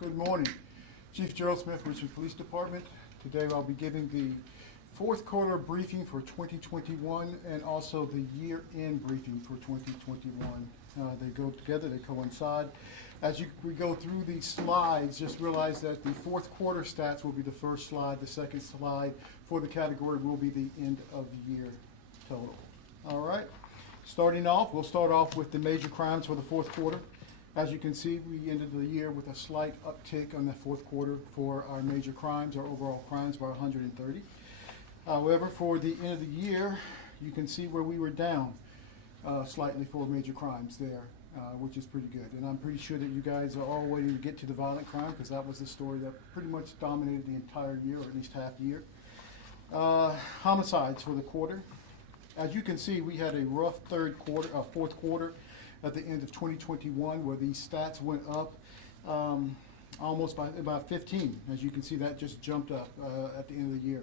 Good morning. Chief Gerald Smith, Richmond Police Department. Today I'll be giving the fourth quarter briefing for 2021 and also the year-end briefing for 2021. They go together, they coincide. As we go through these slides, just realize that the fourth quarter stats will be the first slide. The second slide for the category will be the end of the year total. All right. Starting off, we'll start off with the major crimes for the fourth quarter. As you can see, we ended the year with a slight uptick on the fourth quarter for our major crimes, our overall crimes by 130. However, for the end of the year, you can see where we were down slightly for major crimes there, which is pretty good. And I'm pretty sure that you guys are all waiting to get to the violent crime because that was the story that pretty much dominated the entire year, or at least half year. Homicides for the quarter. As you can see, we had a rough fourth quarter at the end of 2021 where these stats went up almost by about 15. As you can see, that just jumped up at the end of the year,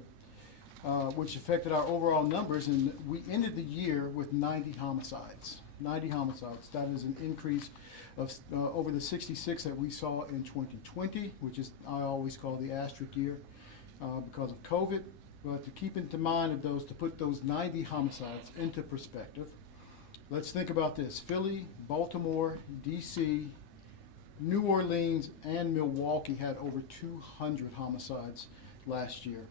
which affected our overall numbers, and we ended the year with 90 homicides. 90 homicides. That is an increase of over the 66 that we saw in 2020, which is I always call the asterisk year because of COVID. But to keep into mind of those, to put those 90 homicides into perspective, let's think about this. Philly, Baltimore, D.C., New Orleans, and Milwaukee had over 200 homicides last year.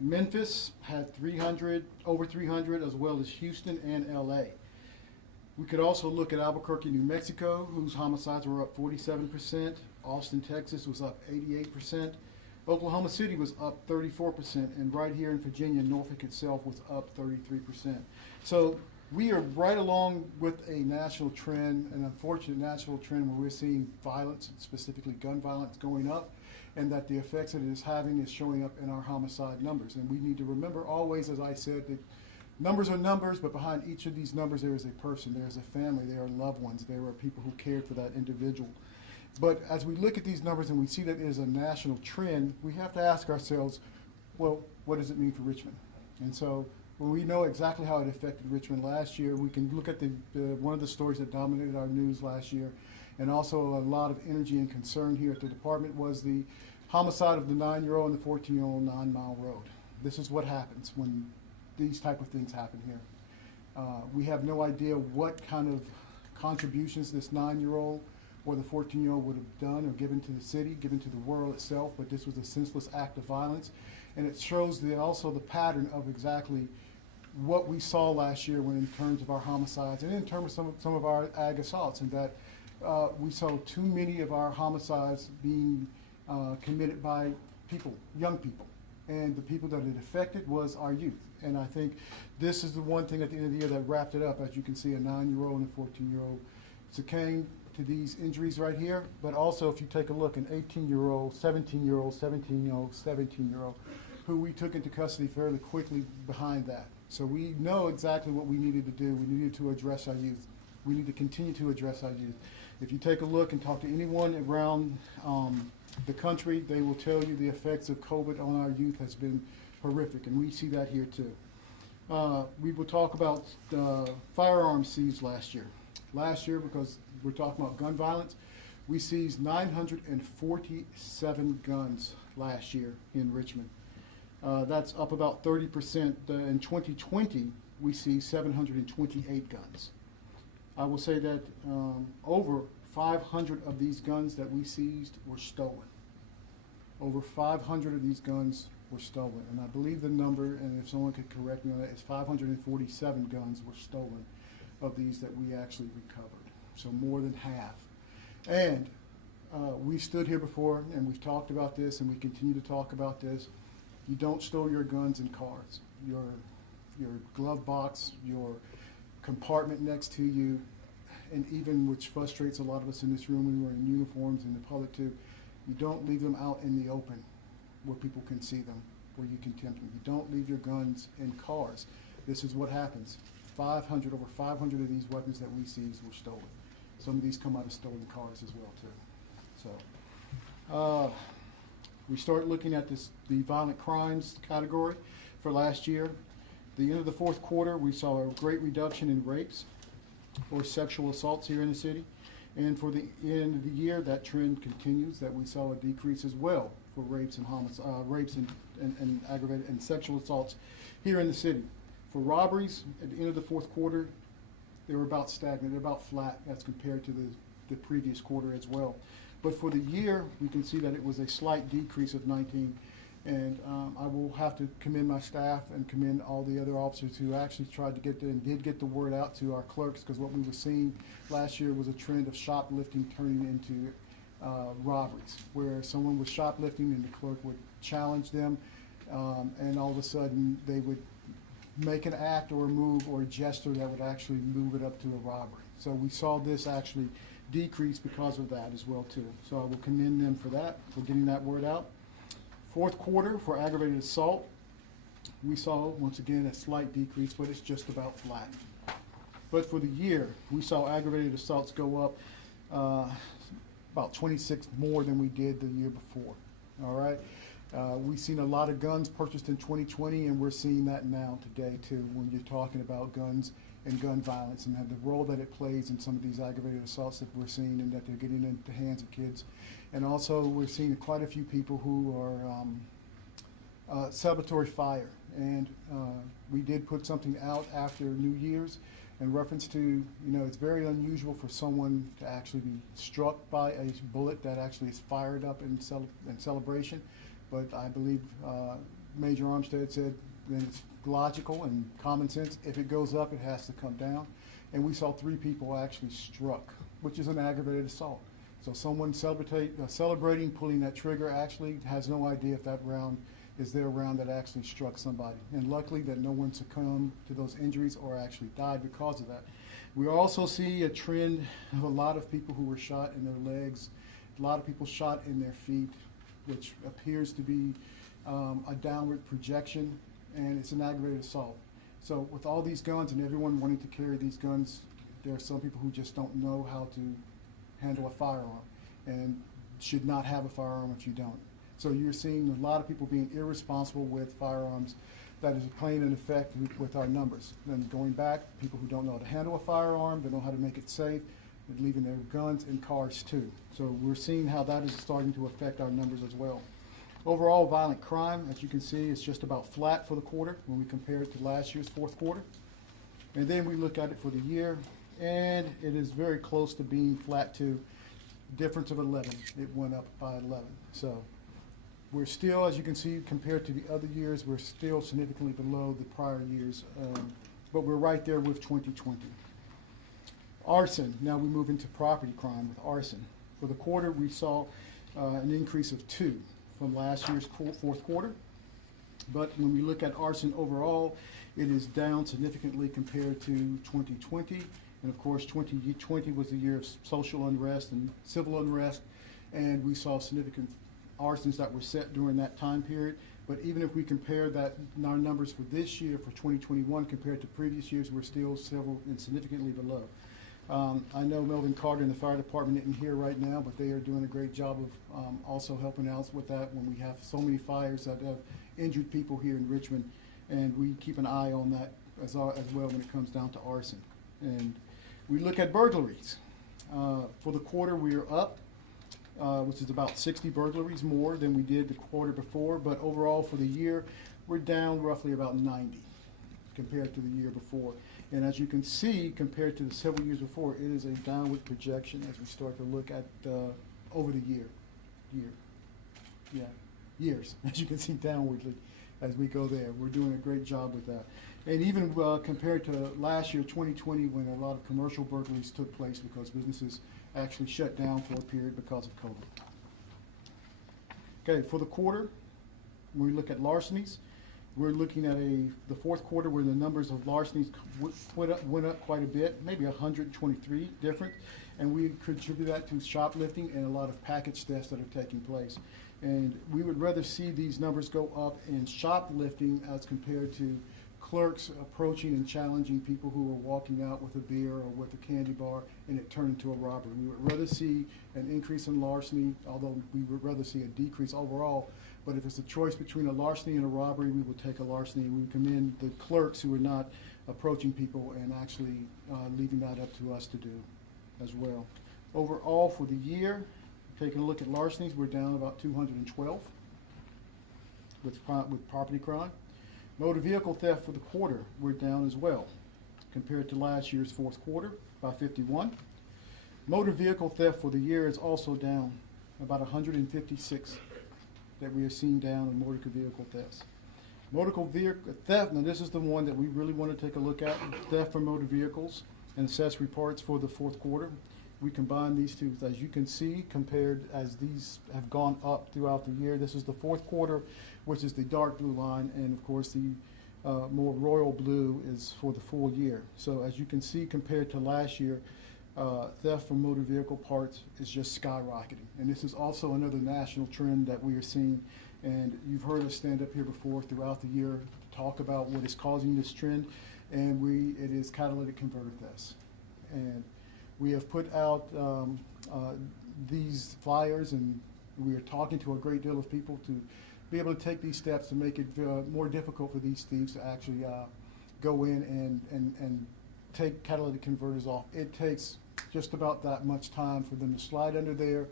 Memphis had over 300, as well as Houston and L.A. We could also look at Albuquerque, New Mexico, whose homicides were up 47%. Austin, Texas was up 88%. Oklahoma City was up 34%, and right here in Virginia, Norfolk itself was up 33%. So we are right along with a national trend, an unfortunate national trend where we're seeing violence, specifically gun violence, going up, and that the effects that it is having is showing up in our homicide numbers. And we need to remember always, as I said, that numbers are numbers, but behind each of these numbers there is a person, there is a family, there are loved ones, there are people who cared for that individual. But as we look at these numbers and we see that it is a national trend, we have to ask ourselves, well, what does it mean for Richmond? And so when we know exactly how it affected Richmond last year, we can look at one of the stories that dominated our news last year, and also a lot of energy and concern here at the department was the homicide of the 9-year-old and the 14-year-old 9 Mile Road. This is what happens when these type of things happen here. We have no idea what kind of contributions this 9-year-old or the 14-year-old would have done or given to the city, given to the world itself, but this was a senseless act of violence. And it shows also the pattern of exactly what we saw last year when in terms of our homicides and in terms of some of our ag assaults, and that we saw too many of our homicides being committed by people, young people. And the people that it affected was our youth. And I think this is the one thing at the end of the year that wrapped it up. As you can see, a 9-year-old and a 14-year-old succumbed to these injuries right here. But also, if you take a look, an 18-year-old, 17-year-old, 17-year-old, 17-year-old, who we took into custody fairly quickly behind that. So we know exactly what we needed to do. We needed to address our youth. We need to continue to address our youth. If you take a look and talk to anyone around the country, they will tell you the effects of COVID on our youth has been horrific, and we see that here too. We will talk about firearms seized last year. Last year, because we're talking about gun violence, we seized 947 guns last year in Richmond. That's up about 30%. In 2020, we seized 728 guns. I will say that over 500 of these guns that we seized were stolen. Over 500 of these guns were stolen. And I believe the number, and if someone could correct me on that, is 547 guns were stolen of these that we actually recovered. So more than half. And we've stood here before and we've talked about this and we continue to talk about this. You don't store your guns in cars. Your glove box, your compartment next to you, and even, which frustrates a lot of us in this room when we're in uniforms and the public too, you don't leave them out in the open where people can see them, where you can tempt them. You don't leave your guns in cars. This is what happens. Over 500 of these weapons that we seized were stolen. Some of these come out of stolen cars as well too. So we start looking at the violent crimes category for last year. The end of the fourth quarter, we saw a great reduction in rapes or sexual assaults here in the city. And for the end of the year, that trend continues, that we saw a decrease as well for rapes and rapes and aggravated and sexual assaults here in the city. For robberies, at the end of the fourth quarter, they were about stagnant, they're about flat as compared to the previous quarter as well. But for the year, we can see that it was a slight decrease of 19. And I will have to commend my staff and commend all the other officers who actually tried to get and did get the word out to our clerks, because what we were seeing last year was a trend of shoplifting turning into robberies, where someone was shoplifting and the clerk would challenge them, and all of a sudden they would make an act or a move or a gesture that would actually move it up to a robbery. So we saw this actually decrease because of that as well too. So I will commend them for that, for getting that word out. Fourth quarter for aggravated assault, we saw once again a slight decrease, but it's just about flat. But for the year, we saw aggravated assaults go up about 26 more than we did the year before. All right, we've seen a lot of guns purchased in 2020, and we're seeing that now today too, when you're talking about guns and gun violence and the role that it plays in some of these aggravated assaults that we're seeing and that they're getting into the hands of kids. And also we're seeing quite a few people who are celebratory fire. And we did put something out after New Year's in reference to, it's very unusual for someone to actually be struck by a bullet that actually is fired up in celebration. But I believe Major Armstead said that it's logical and common sense. If it goes up, it has to come down. And we saw 3 people actually struck, which is an aggravated assault. So someone celebrating, pulling that trigger, actually has no idea if that round is their round that actually struck somebody. And luckily that no one succumbed to those injuries or actually died because of that. We also see a trend of a lot of people who were shot in their legs, a lot of people shot in their feet, which appears to be a downward projection, and it's an aggravated assault. So with all these guns and everyone wanting to carry these guns, there are some people who just don't know how to handle a firearm and should not have a firearm if you don't. So you're seeing a lot of people being irresponsible with firearms. That is playing an effect with our numbers. And going back, people who don't know how to handle a firearm, they don't know how to make it safe, and leaving their guns in cars too. So we're seeing how that is starting to affect our numbers as well. Overall violent crime, as you can see, is just about flat for the quarter when we compare it to last year's fourth quarter. And then we look at it for the year, and it is very close to being flat to difference of 11. It went up by 11. So we're still, as you can see, compared to the other years, we're still significantly below the prior years, but we're right there with 2020. Arson, now we move into property crime with arson. For the quarter, we saw an increase of 2 from last year's fourth quarter. But when we look at arson overall, it is down significantly compared to 2020. And of course, 2020 was the year of social unrest and civil unrest, and we saw significant arsons that were set during that time period. But even if we compare that, our numbers for this year, for 2021, compared to previous years, we're still several and significantly below. I know Melvin Carter and the fire department isn't here right now, but they are doing a great job of also helping out with that when we have so many fires that have injured people here in Richmond, and we keep an eye on that as well when it comes down to arson. And we look at burglaries. For the quarter, we are up, which is about 60 burglaries more than we did the quarter before, but overall for the year, we're down roughly about 90 compared to the year before. And as you can see, compared to the several years before, it is a downward projection as we start to look at over the years. As you can see, downwardly as we go there. We're doing a great job with that. And even compared to last year, 2020, when a lot of commercial burglaries took place because businesses actually shut down for a period because of COVID. Okay, for the quarter, when we look at larcenies, we're looking at the fourth quarter where the numbers of larcenies went up quite a bit, maybe 123 different, and we contribute that to shoplifting and a lot of package thefts that are taking place. And we would rather see these numbers go up in shoplifting as compared to clerks approaching and challenging people who are walking out with a beer or with a candy bar and it turned into a robbery. We would rather see an increase in larceny, although we would rather see a decrease overall. But if it's a choice between a larceny and a robbery, we will take a larceny. We commend the clerks who are not approaching people and actually leaving that up to us to do as well. Overall, for the year, taking a look at larcenies, we're down about 212 with property crime. Motor vehicle theft for the quarter, we're down as well, compared to last year's fourth quarter by 51. Motor vehicle theft for the year is also down about 156 that we are seeing down in motor vehicle thefts. Motor vehicle theft, now this is the one that we really want to take a look at, theft from motor vehicles and accessory parts for the fourth quarter. We combine these two, as you can see, compared as these have gone up throughout the year. This is the fourth quarter, which is the dark blue line, and of course the more royal blue is for the full year. So as you can see, compared to last year, theft from motor vehicle parts is just skyrocketing. And this is also another national trend that we are seeing. And you've heard us stand up here before throughout the year to talk about what is causing this trend, and it is catalytic converter thefts. And we have put out these flyers, and we are talking to a great deal of people to be able to take these steps to make it more difficult for these thieves to actually go in and take catalytic converters off. It takes just about that much time for them to slide under there,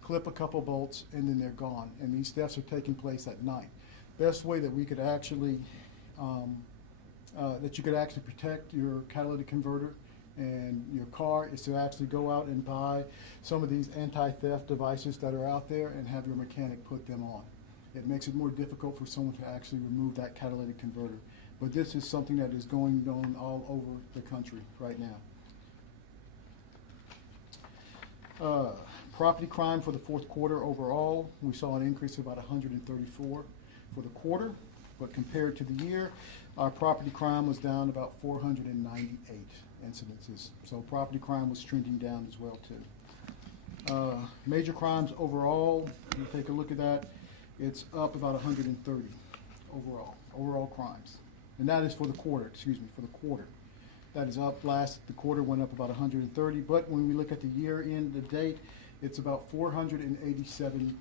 clip a couple bolts, and then they're gone. And these thefts are taking place at night. Best way that we could actually that you could actually protect your catalytic converter and your car is to actually go out and buy some of these anti-theft devices that are out there and have your mechanic put them on. It makes it more difficult for someone to actually remove that catalytic converter. But this is something that is going on all over the country right now. Property crime for the fourth quarter overall, we saw an increase of about 134 for the quarter, but compared to the year, our property crime was down about 498 incidences. So property crime was trending down as well too. Major crimes overall, you take a look at that, it's up about 130 overall crimes. And that is for the quarter, for the quarter. That is up, the quarter went up about 130, but when we look at the year end, the date, it's about 487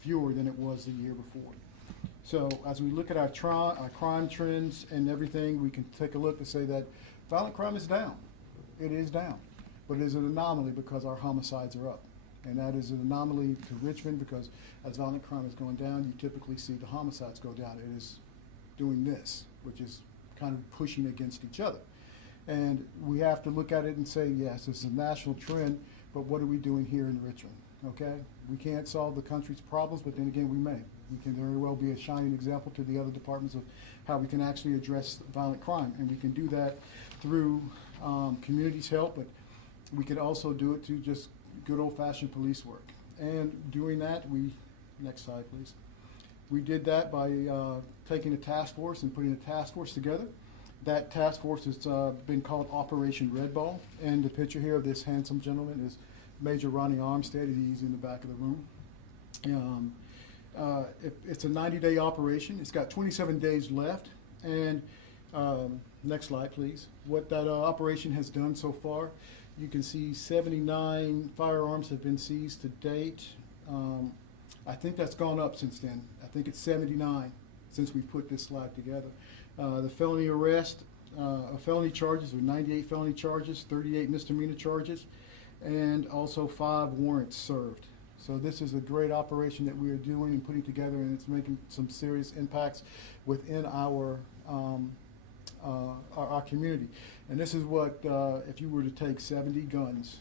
fewer than it was the year before. So as we look at our crime trends and everything, we can take a look to say that violent crime is down. It is down, but it is an anomaly because our homicides are up. And that is an anomaly to Richmond because as violent crime is going down, you typically see the homicides go down. It is doing this, which is kind of pushing against each other. And we have to look at it and say, yes, this is a national trend, but what are we doing here in Richmond, okay? We can't solve the country's problems, but then again, we may. We can very well be a shining example to the other departments of how we can actually address violent crime. And we can do that through communities' help, but we could also do it through just good old-fashioned police work. And doing that, next slide, please. We did that by taking a task force and putting a task force together. That task force has been called Operation Red Ball, and the picture here of this handsome gentleman is Major Ronnie Armstead. He's in the back of the room. It's a 90-day operation. It's got 27 days left, and next slide, please. What that operation has done so far, you can see 79 firearms have been seized to date. I think that's gone up since then. I think it's 79 since we put this slide together. The felony arrest, felony charges are 98 felony charges, 38 misdemeanor charges, and also 5 warrants served. So this is a great operation that we are doing and putting together, and it's making some serious impacts within our community. And this is what, if you were to take 70 guns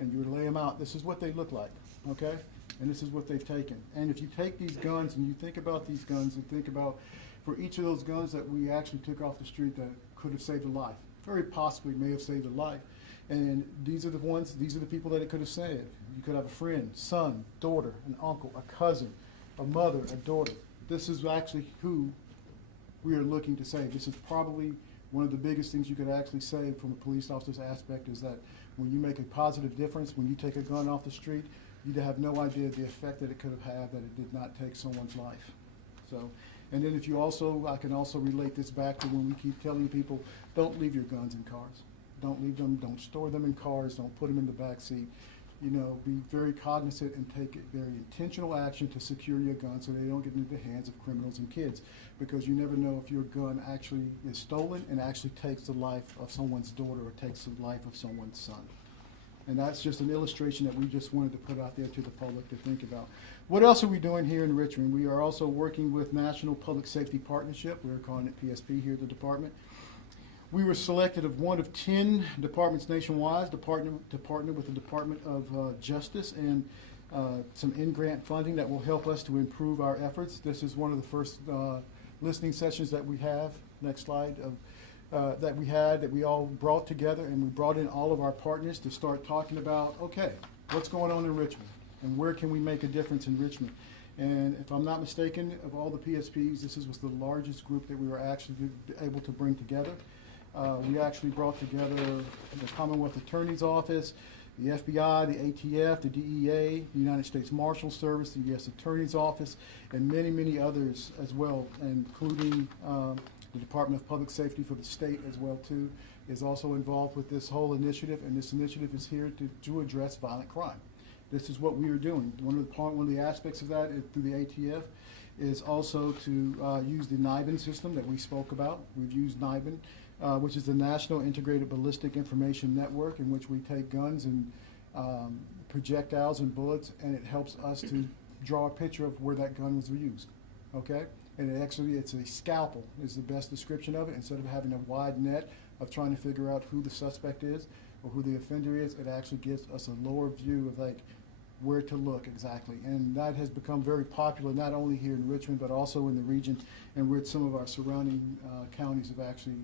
and you were to lay them out, this is what they look like, okay? And this is what they've taken. And if you take these guns and you think about these guns and think about for each of those guns that we actually took off the street that could have saved a life, very possibly may have saved a life. And these are the ones, these are the people that it could have saved. You could have a friend, son, daughter, an uncle, a cousin, a mother, a daughter. This is actually who we are looking to save. This is probably one of the biggest things you could actually save from a police officer's aspect is that when you make a positive difference, when you take a gun off the street, you'd have no idea the effect that it could have had that it did not take someone's life. So, and then if you also, I can also relate this back to when we keep telling people, don't leave your guns in cars. Don't leave them, don't store them in cars, don't put them in the back seat. You know, be very cognizant and take very intentional action to secure your gun so they don't get into the hands of criminals and kids. Because you never know if your gun actually is stolen and actually takes the life of someone's daughter or takes the life of someone's son. And that's just an illustration that we just wanted to put out there to the public to think about. What else are we doing here in Richmond? We are also working with National Public Safety Partnership. We're calling it PSP here at the department. We were selected of one of 10 departments nationwide to partner with the Department of Justice and some in-grant funding that will help us to improve our efforts. This is one of the first listening sessions that we have. Next slide. That we all brought together, and we brought in all of our partners to start talking about, okay, what's going on in Richmond and where can we make a difference in Richmond. And if I'm not mistaken, of all the PSPs, this was the largest group that we were actually able to bring together. We actually brought together the Commonwealth Attorney's Office, the FBI, the ATF, the DEA, the United States Marshal Service, the U.S. Attorney's Office, and many, many others as well, including the Department of Public Safety for the state as well too is also involved with this whole initiative, and this initiative is here to address violent crime. This is what we are doing. One of the aspects of that is, through the ATF, is also to use the NIBIN system that we spoke about. We've used NIBIN, which is the National Integrated Ballistic Information Network, in which we take guns and projectiles and bullets, and it helps us to draw a picture of where that gun was used. Okay? And it's a scalpel is the best description of it. Instead of having a wide net of trying to figure out who the suspect is or who the offender is, it actually gives us a lower view of like where to look exactly. And that has become very popular, not only here in Richmond, but also in the region, and with some of our surrounding counties have actually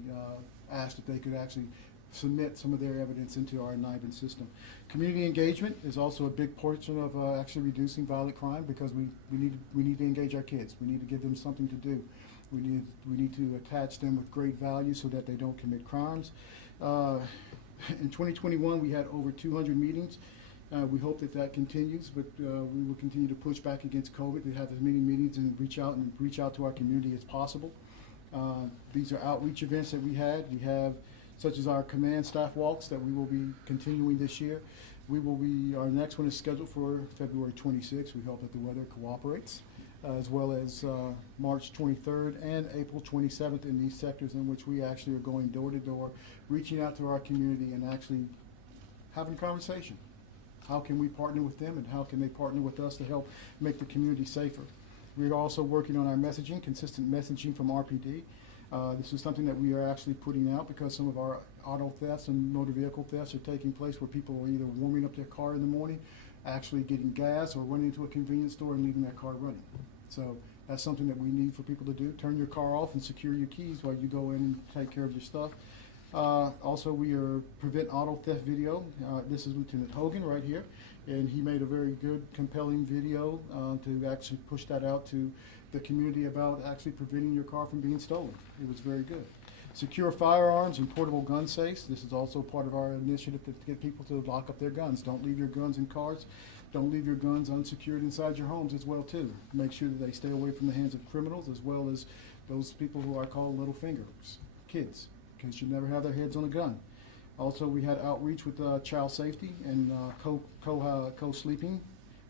asked if they could actually submit some of their evidence into our NIBIN system. Community engagement is also a big portion of actually reducing violent crime, because we need to engage our kids. We need to give them something to do. We need to attach them with great value so that they don't commit crimes. In 2021, we had over 200 meetings. We hope that continues, but we will continue to push back against COVID, to have as many meetings and reach out to our community as possible. These are outreach events that we had. We have, such as our command staff walks that we will be continuing this year. Our next one is scheduled for February 26th. We hope that the weather cooperates, as well as March 23rd and April 27th in these sectors in which we actually are going door to door, reaching out to our community and actually having a conversation. How can we partner with them, and how can they partner with us to help make the community safer? We're also working on our messaging, consistent messaging from RPD. This is something that we are actually putting out because some of our auto thefts and motor vehicle thefts are taking place where people are either warming up their car in the morning, actually getting gas, or running into a convenience store and leaving their car running. So that's something that we need for people to do. Turn your car off and secure your keys while you go in and take care of your stuff. Also, we are prevent auto theft video. This is Lieutenant Hogan right here, and he made a very good, compelling video to actually push that out to the community about actually preventing your car from being stolen. It was very good. Secure firearms and portable gun safes. This is also part of our initiative to get people to lock up their guns. Don't leave your guns in cars. Don't leave your guns unsecured inside your homes as well too. Make sure that they stay away from the hands of criminals, as well as those people who are called little fingers, kids, because you never have their heads on a gun. Also, we had outreach with child safety and co-sleeping.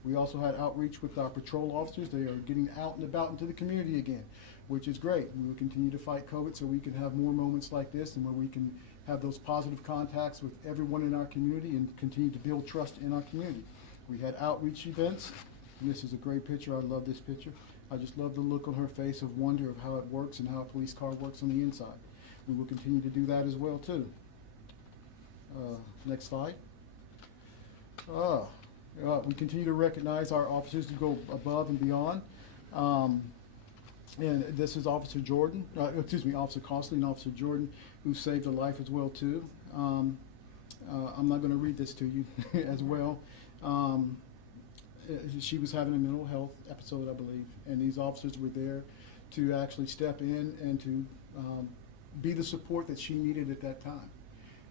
We also had outreach with our patrol officers. They are getting out and about into the community again, which is great. We will continue to fight COVID so we can have more moments like this, and where we can have those positive contacts with everyone in our community and continue to build trust in our community. We had outreach events, and this is a great picture. I love this picture. I just love the look on her face of wonder of how it works and how a police car works on the inside. We will continue to do that as well too. Next slide. We continue to recognize our officers to go above and beyond. And this is Officer Jordan, Officer Costley and Officer Jordan, who saved a life as well too. I'm not going to read this to you as well. She was having a mental health episode, I believe, and these officers were there to actually step in and to be the support that she needed at that time.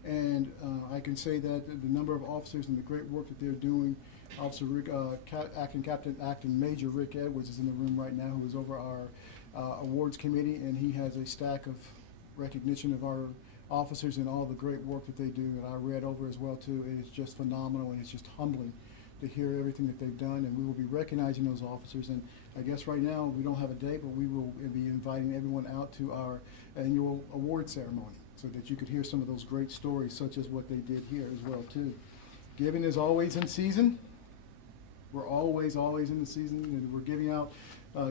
And I can say that the number of officers and the great work that they're doing, Officer Rick, Acting Major Rick Edwards is in the room right now, who is over our awards committee, and he has a stack of recognition of our officers and all the great work that they do. And I read over as well too. It is just phenomenal, and it's just humbling to hear everything that they've done, and we will be recognizing those officers. And I guess right now we don't have a date, but we will be inviting everyone out to our annual award ceremony, so that you could hear some of those great stories, such as what they did here as well too. Giving is always in season. We're always in the season, and we're giving out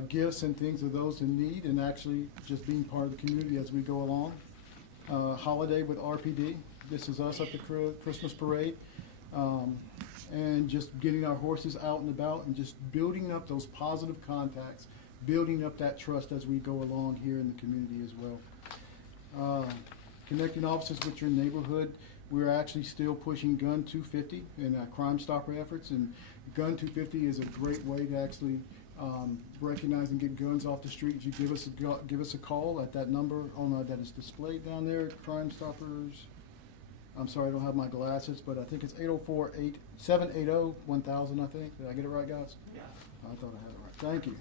gifts and things to those in need, and actually just being part of the community as we go along. Holiday with RPD. This is us at the Christmas parade. And just getting our horses out and about and just building up those positive contacts, building up that trust as we go along here in the community as well. Connecting officers with your neighborhood. We're actually still pushing Gun 250 in our Crime Stopper efforts, and Gun 250 is a great way to actually recognize and get guns off the street. You give us a call at that number that is displayed down there, Crime Stoppers. I'm sorry, I don't have my glasses, but I think it's 804-780-1000, I think. Did I get it right, guys? Yeah. I thought I had it right. Thank you.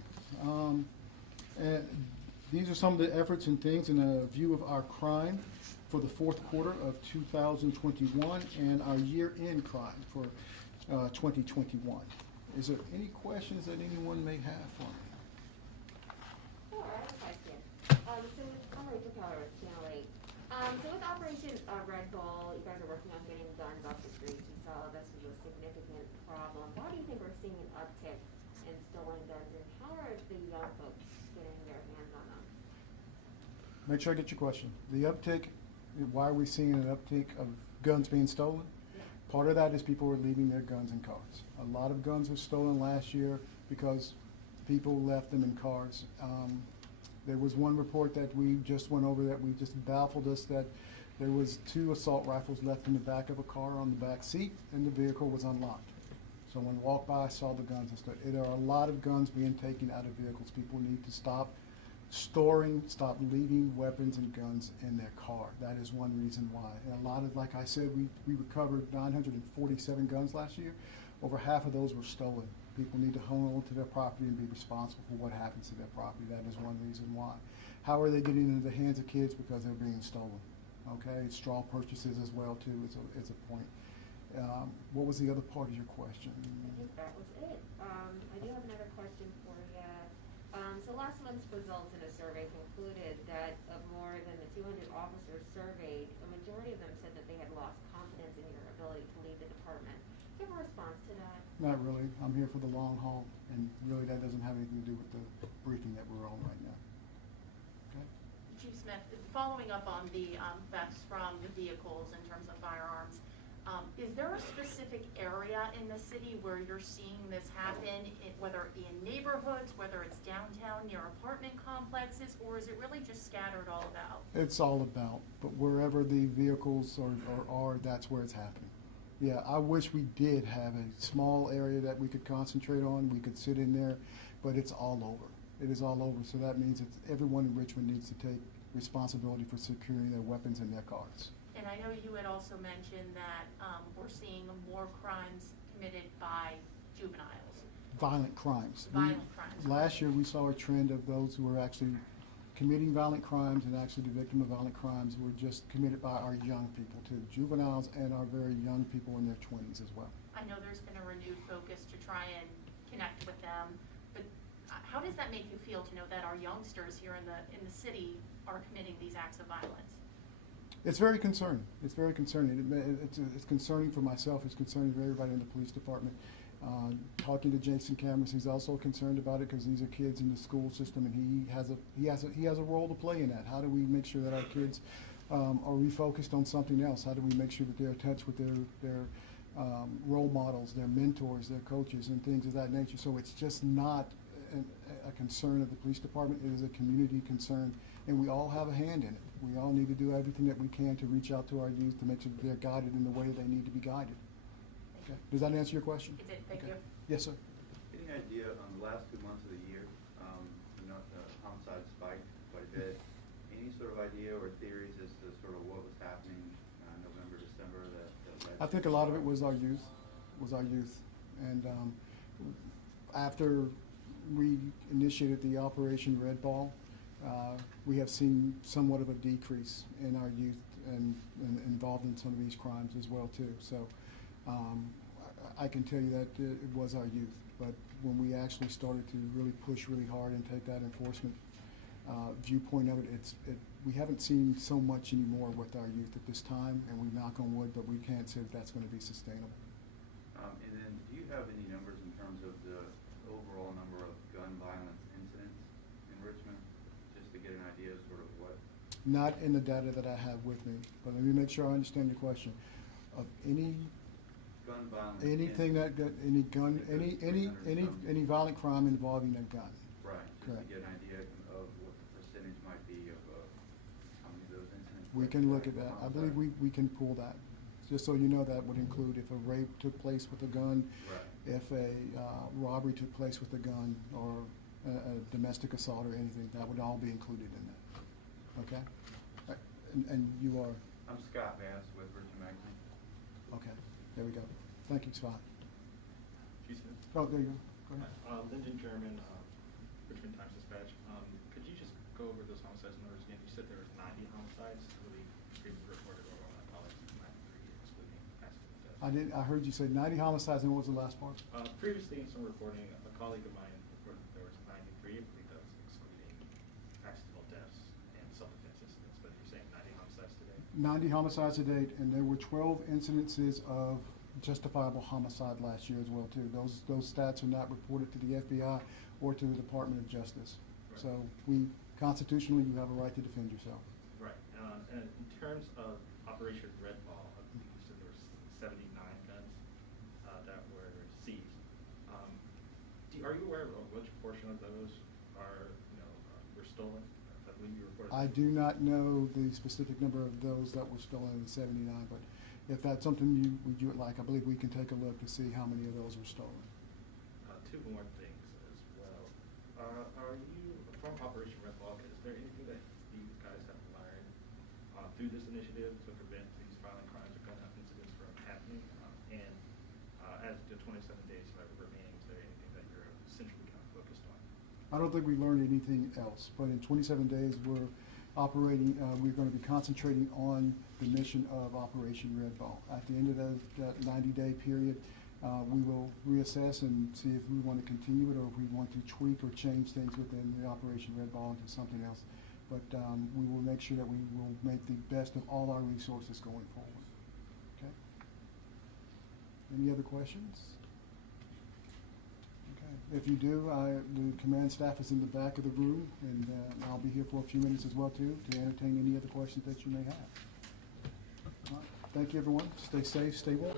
And these are some of the efforts and things in a view of our crime for the fourth quarter of 2021 and our year-end crime for 2021. Is there any questions that anyone may have for me? Sure, I have a question. I'm Rachel Keller with Channel 8. So with Operation Red Bull, you guys are working on getting guns off the streets. You saw this was a significant problem. Why do you think we're seeing an uptick in stolen guns, and how are the young folks getting their hands on them? Make sure I get your question. The uptick, why are we seeing an uptick of guns being stolen? Yeah. Part of that is people are leaving their guns in cars. A lot of guns were stolen last year because people left them in cars. There was one report that we just went over that we just baffled us that there was 2 assault rifles left in the back of a car on the back seat, and the vehicle was unlocked. Someone walked by, saw the guns and stuff. There are a lot of guns being taken out of vehicles. People need to stop storing, stop leaving weapons and guns in their car. That is one reason why. And a lot of, like I said, we recovered 947 guns last year. Over half of those were stolen. People need to hold on to their property and be responsible for what happens to their property. That is one reason why. How are they getting into the hands of kids? Because they're being stolen. Okay, straw purchases as well too is a point. What was the other part of your question? I think that was it. I do have another question for you. So last month's results in a survey concluded that of more than the 200 officers surveyed, a majority of them said that they had lost confidence in your ability to lead the department. Do you have a response to that? Not really. I'm here for the long haul, and really that doesn't have anything to do with the briefing that we're on right now. Okay? Chief Smith, following up on the thefts from the vehicles in terms of firearms, is there a specific area in the city where you're seeing this happen, whether in neighborhoods, whether it's downtown near apartment complexes, or is it really just scattered all about? It's all about, but wherever the vehicles are, that's where it's happening. Yeah, I wish we did have a small area that we could concentrate on, we could sit in there, but it's all over. It is all over, so that means everyone in Richmond needs to take responsibility for securing their weapons in their cars. And I know you had also mentioned that we're seeing more crimes committed by juveniles. Violent crimes. Violent crimes. Last year we saw a trend of those who were actually committing violent crimes and actually the victim of violent crimes were just committed by our young people too, juveniles and our very young people in their 20s as well. I know there's been a renewed focus to try and connect with them, but how does that make you feel to know that our youngsters here in the city are committing these acts of violence? It's very concerning. It's very concerning. It's concerning for myself. It's concerning for everybody in the police department. Talking to Jason Cameron, he's also concerned about it because these are kids in the school system, and he has a role to play in that. How do we make sure that our kids are refocused on something else? How do we make sure that they're in touch with their role models, their mentors, their coaches, and things of that nature? So it's just not a concern of the police department. It is a community concern, and we all have a hand in it. We all need to do everything that we can to reach out to our youth to make sure that they're guided in the way they need to be guided. Okay. Does that answer your question? It did. Thank you. Yes, sir. Any idea on the last 2 months of the year, homicide spiked quite a bit. Any sort of idea or theories as to sort of what was happening November, December that I think a lot of it was our youth, and after we initiated the Operation Red Ball, we have seen somewhat of a decrease in our youth and involved in some of these crimes as well too. So I can tell you that it was our youth, but when we actually started to really push really hard and take that enforcement viewpoint of it, we haven't seen so much anymore with our youth at this time, and we knock on wood, but we can't say that that's going to be sustainable. Not in the data that I have with me, but let me make sure I understand your question. Of any, Gun violence. anything that, any gun, any violent crime involving a gun. Right, just Correct. to get an idea of what the percentage might be of how many of those incidents. We were can look at that. I homicide. believe we can pull that. Just so you know, that would include if a rape took place with a gun, Right. if a robbery took place with a gun, or a domestic assault or anything, that would all be included in that. Okay? Right. And you are, I'm Scott Bass with Richmond Magazine. okay, there we go. Thank you, Scott. Chief Smith. Oh, there you go. Go ahead. Lyndon German, Richmond Times Dispatch. Could you just go over those homicides numbers again? You said there was 90 homicides. I believe previously reported over on my colleagues, 93 excluding accident deaths. I heard you say 90 homicides, and what was the last part? Previously in some reporting, a colleague of mine reported that there was 93. I believe that was excluding accidental deaths and self-defense incidents. But you're saying 90 homicides today? 90 homicides to date, and there were 12 incidences of justifiable homicide last year as well, too. Those stats are not reported to the FBI or to the Department of Justice. Right. So constitutionally, you have a right to defend yourself. Right. And in terms of Operation Red Ball, I believe you said there were 79 guns that were seized. Are you aware of which portion of those were stolen? I believe you reported. I do not know the specific number of those that were stolen in the 79, but if that's something you would like, I believe we can take a look to see how many of those were stolen. Two more things as well. Are you, from Operation Red Ball, is there anything that you guys have learned through this initiative to prevent these violent crimes or gun incidents from happening? And as the 27 days remaining, is there anything that you're essentially kind of focused on? I don't think we learned anything else, but in 27 days, we're operating, we're going to be concentrating on the mission of Operation Red Ball. At the end of that 90-day period, we will reassess and see if we want to continue it or if we want to tweak or change things within the Operation Red Ball into something else. But we will make sure that we will make the best of all our resources going forward. Okay? Any other questions? Okay. If you do, the command staff is in the back of the room, and I'll be here for a few minutes as well, too, to entertain any other questions that you may have. All right. Thank you, everyone. Stay safe, stay warm.